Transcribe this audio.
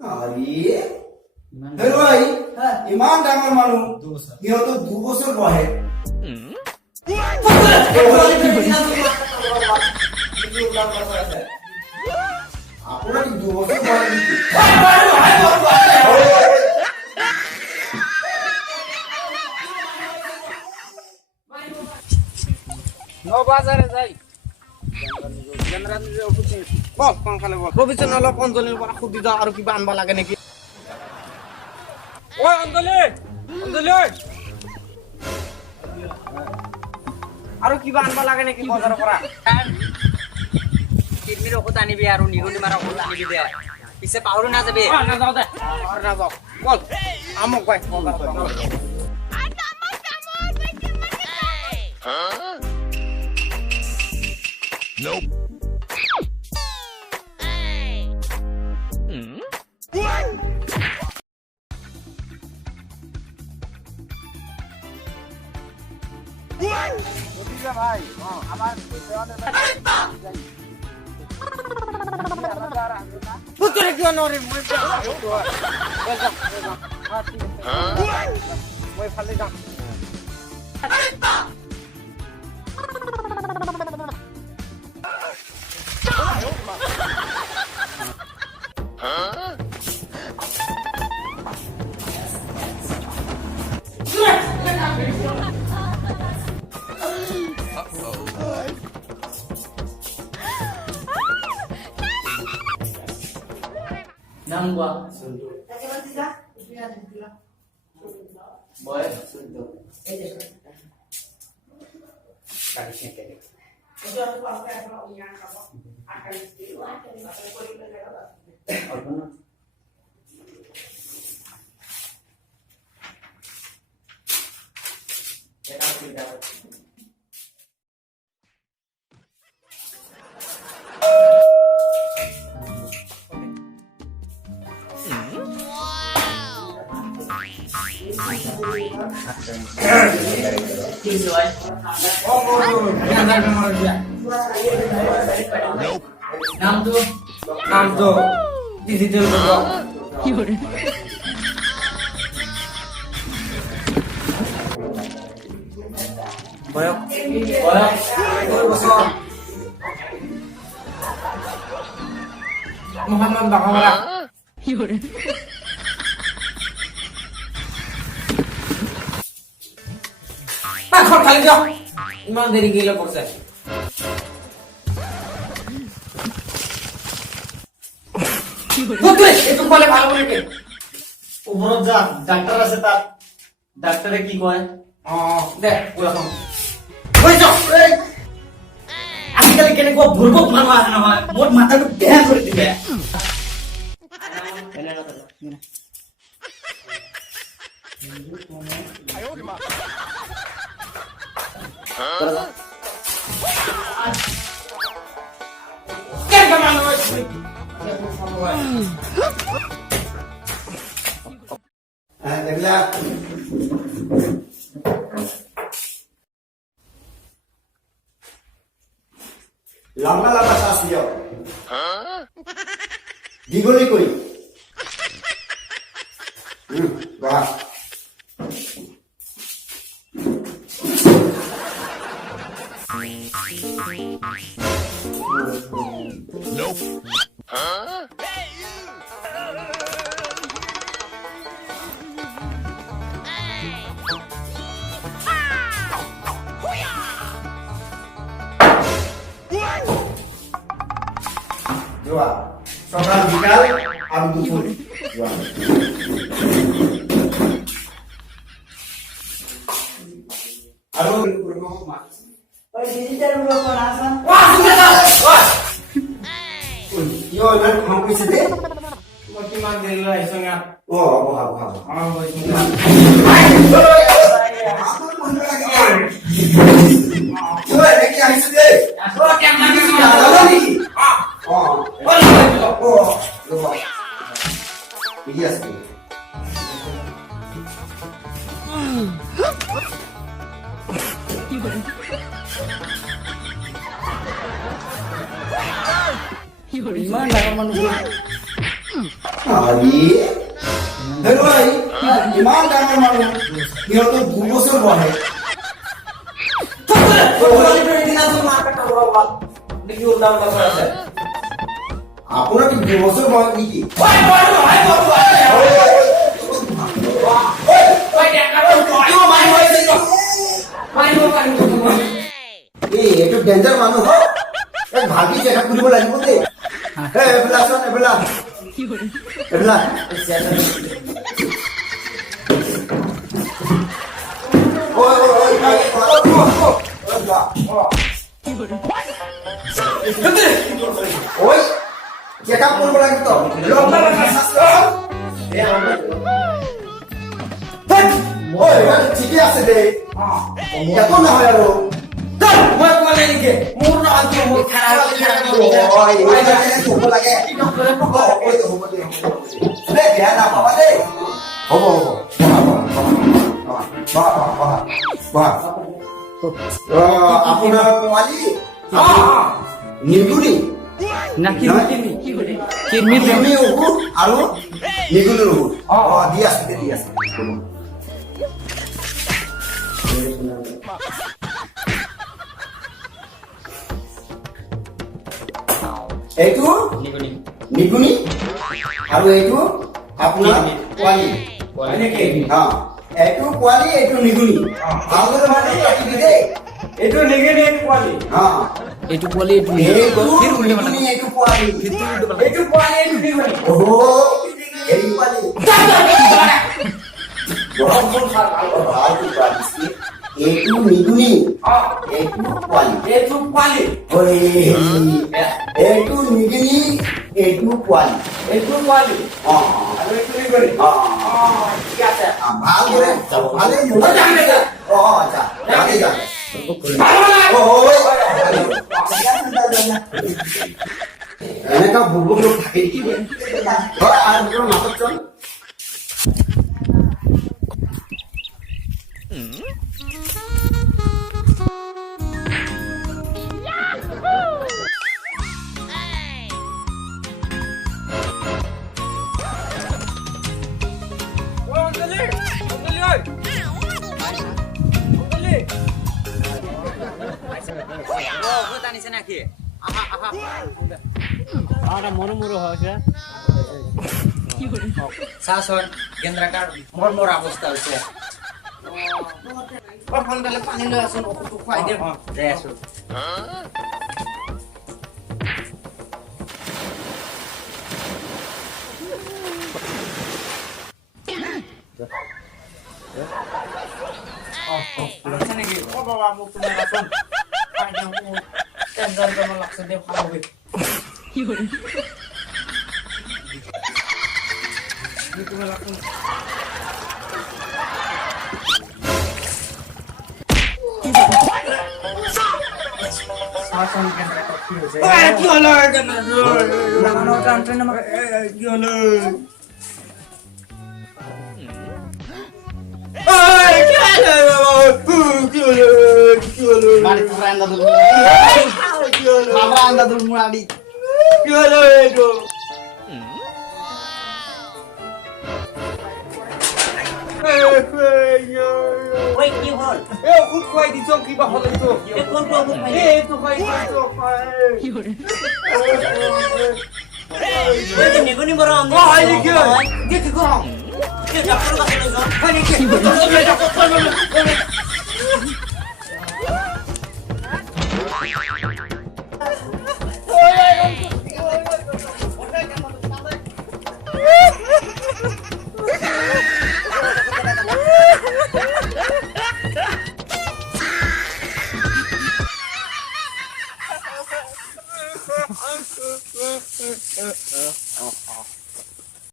আৰে হেলো ভাই ইমান ডাঙৰ মানুহ সিহঁতো 2 বছৰ বহে আপোনাৰ 2 বছৰ বহে নো বাজারে যাই জেনারেল অফিসে বল কোন খালে বল প্রফেশনাল অঞ্জলির পর খুদি দাও আর কি আনবা লাগে নাকি ওই অঞ্জলি অঞ্জলি আর কি আনবা লাগে নাকি বাজার করা কিডনির ওষুধ আনিবি আর নিগুনি মারা ওষুধ আনিবি দে পিছে পাহরু না যাবে না যাও দে আর না যাও বল আমক ভাই Nope. ভাই আমার পুত্র কি নরে মই ফালে যাম Nam gua. Boy. নাম তো Digi Tal বয়স মোহাম্মদ বাকাওয়ালা পাখর খালি যাও ইমান দেরি গেলে পড়ছে একটু বলে ভালো করে কে উপরত যা ডাক্তার আছে তার ডাক্তারে কি কয় দেখ ওরকম ওই যাও আজকাল কেন কো বুরবক মারবা না হয় মোর মাথাটা বেয়া করে দিবে কেন বানানো দেখলা লম্বা লম্বা শ্বাস লিও দীঘলি কই বাহ Nope. Dua. Sokal bigal আর দুপুর dua. Halo, ওই ডিজিটাল বুড়ো আছে wah sudah wah yo nan kham kisi de? mati man gelo ai sangat Oh, boha. woi Coba lagi ais de. oh kem lagi Ada lagi. Oh. Yes. Iman lah kamu আরে হেৰু ভাই ইমান ডাঙৰ মানুহ সিহঁতো 2 বছৰ বহে আপোনাৰ কি 2 বছৰ বহে নেকি এইটো ডেঞ্জাৰ মানুহ হয় ভালকে চেকআপ কৰিব লাগিব দেই এবেলা চোন এবেলা এবেলা ওই চেকআপ কৰিব লাগিব তো ঠিকে আছে দেই একো নহয় আৰু মই কোৱালে নেকি মোৰ আজি মোৰ খাৰাপ হ'ব লাগে দে বেয়া নাপাবা দেই হ'ব আপোনাৰ পোৱালি নিগুনি নিগুনি ঔষধ আৰু নিগুনিৰ ঔষধ দি আছে এইটো নিগুনি আৰু এইটো আপোনাৰ পোৱালি এইটো পোৱালি এইটো নিগুনি ভালদৰে মানে দেই এইটো নিগুনি এইটো পোৱালি এইটো পোৱালি এইটো নিগুনি এইটো পোৱালি এইটো পোৱালি এইটো নিগুনি ওহো এই পোৱালি এইটো নিগুনি এইটো পোৱালি এইটো নিগুনি এইটো পোৱালি আৰু এইটো নিগুনি ঠিক আছে ভালদৰে ভালে এনেকা বুৰ্বক লোক থাকে নেকি আৰু মাতত চল শাসন কেন্দ্ৰাকাৰ মৰ্মৰ অবস্থা হচ্ছে সোনকালে পানী লৈ আসুন ঔষধটো খুৱাই দিম যাই আছো বাবা মোক তোমাৰ আসুন পাই দিম টেনশন তোমাৰ লাগছে দে ভাল হবে কি কৰে কি হলো Oi, কি হল? খুদ খুৱাই দিছো কিবা হল এইটো কোনটো ঔষধ খাই? এইটো খুৱাই দিছো কি হল? এই নিগুনি বড় অন্ধ। হয় নেকি কি কম এই ডাক্তার কাছে লৈ যাও। হয় নেকি